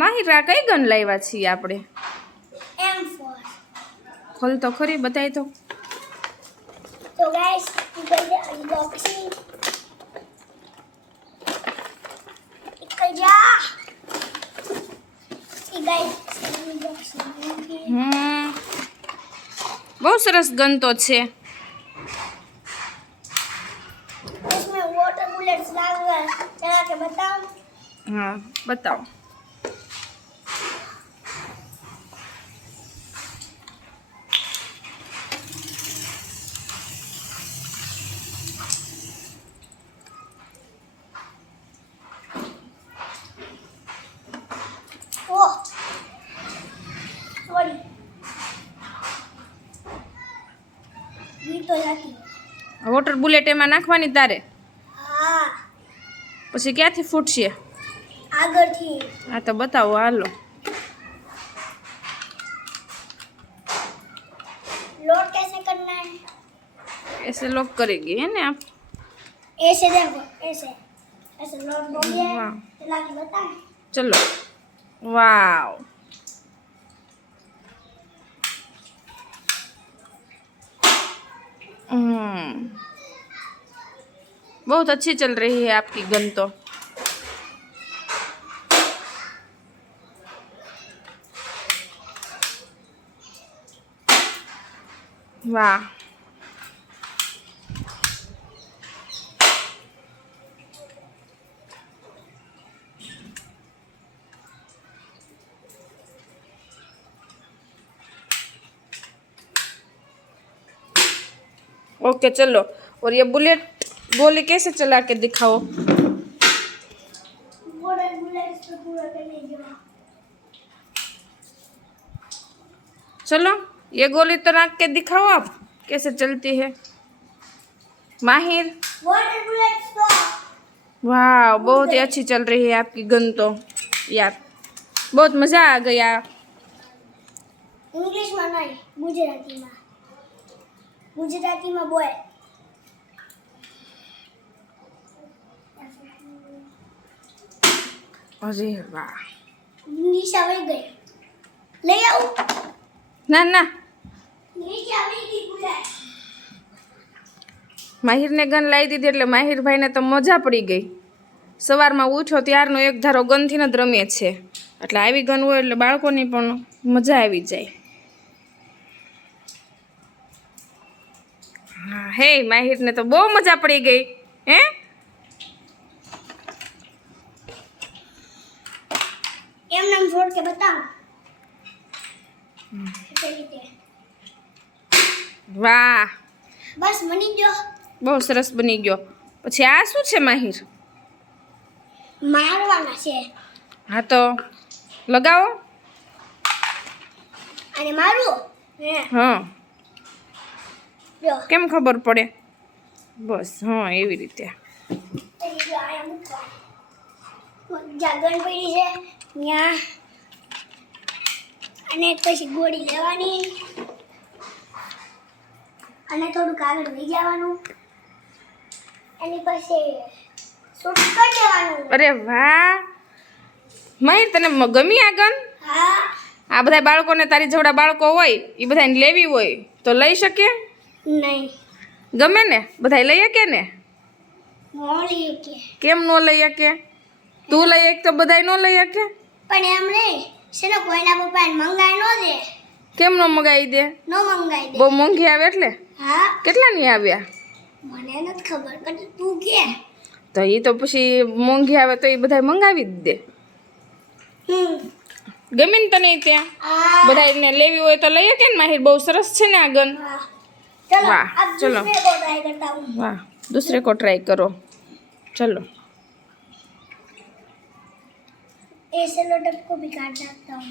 માહિર આ કઈ ગન લાવ્યા છીએ આપણે? M4. ખોલ તો ખરી, બતાય તો. So guys, we got the unboxing. Ikaja. See guys, unboxing. બહુ સરસ ગન તો છે. इसमें वाटर बुलेट्स चला के बताओ. हाँ बताओ. ओह सॉरी ये तो जाती. વોટર બુલેટ એમાં નાખવાની તારે, हाँ પછી ક્યાંથી ફૂટશે? આગળથી. હા તો બતાવો, હાલો. लोड कैसे करना है? ऐसे लॉक करेगी है ना आप? ऐसे देखो, ऐसे ऐसे लोड हो गया है. वाह. चला के बताएं. चलो. वाव. बहुत अच्छी चल रही है आपकी गन तो. वाह. ओके चलो. और ये बुलेट गोली कैसे चला के दिखाओ? चलो ये गोली तो रख के दिखाओ आप कैसे चलती है माहिर. वाह बहुत ही अच्छी चल रही है आपकी गन तो यार, बहुत मज़ा आ गया. इंग्लिश में नहीं, गुजराती में बोल. अरे वाह. इंग्लिश આવી ગઈ. લઈ આવું? ના ના, इंग्लिश આવી ગઈ બુલેટ. માહિરને ગન લાવી દીધી એટલે માહિરભાઈને તો મજા પડી ગઈ. સવારમાં ઉઠો ત્યારનો એક ધારો ગનથી જ રમીએ છે, એટલે આવી ગન હોય એટલે બાળકોની પણ મજા આવી જાય. હા હે, માહિરને તો બહુ મજા પડી ગઈ. હે એમ નામ છોડ કે બતાવો. કેવી રીતે? વાહ બસ બની ગયો. બહુ સરસ બની ગયો. પછી આ શું છે માહિર? મારવાના છે. હા તો લગાવો. અને મારું હે હા જો કેમ ખબર પડે? બસ હા એવી રીતે. જો આયા મૂકવા. જાગણ પડી છે ત્યાં. અને પછી ગોળી લેવાની અને થોડુંક આગળ લઈ જવાનું. એની પછી શૂટ કરી દેવાનું. અરે વાહ માહિર, તને ગમી આ ગન? હા આ બધા બાળકોને, તારી જેવડા બાળકો હોય એ બધાને લેવી હોય તો લઈ શકે? નહીં ગમે ને? બધા લઈ શકે ને? મોળી કે કેમ ન લઈ શકે? તું લઈ એક તો બધાય ન લઈ શકે. પણ એમ નહીં છે ને, કોઈના પપ્પાને મંગાઈ ન દે. કેમ ન મગાવી દે? ન મંગાઈ દે. બહુ મોંઘી આવે એટલે? હા કેટલાની આવ્યા? મને નથી ખબર, પણ તું કે. તો એ તો પછી મોંઘી આવે તો એ બધા મંગાવી જ દે. ગમી ને તને ત્યાં? હા બધાને લેવી હોય તો લઈ શકે ને માહિર? બહુ સરસ છે ને આ ગન. चलो वाह, अब चलो। दूसरे को ट्राई करता हूँ। वाह दूसरे को ट्राई करो. चलो ऐसे लोटप को भी काट सकता हूँ।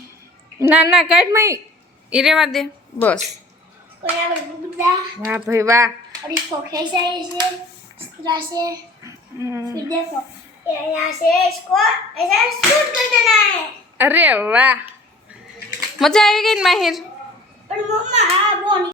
ના ના કાઢ માઈ, એ રેવા દે બસ. कोई यहाँ पर बुद्धा વાહ ભાઈ વાહ. और इसको खींचा ऐसे इस तरह से। फिर देखो यहाँ से इसको ऐसे शूट कर देना है। અરે વાહ, મજા આવી ગઈ ને માહિર? पर मम्मा हाँ वो नहीं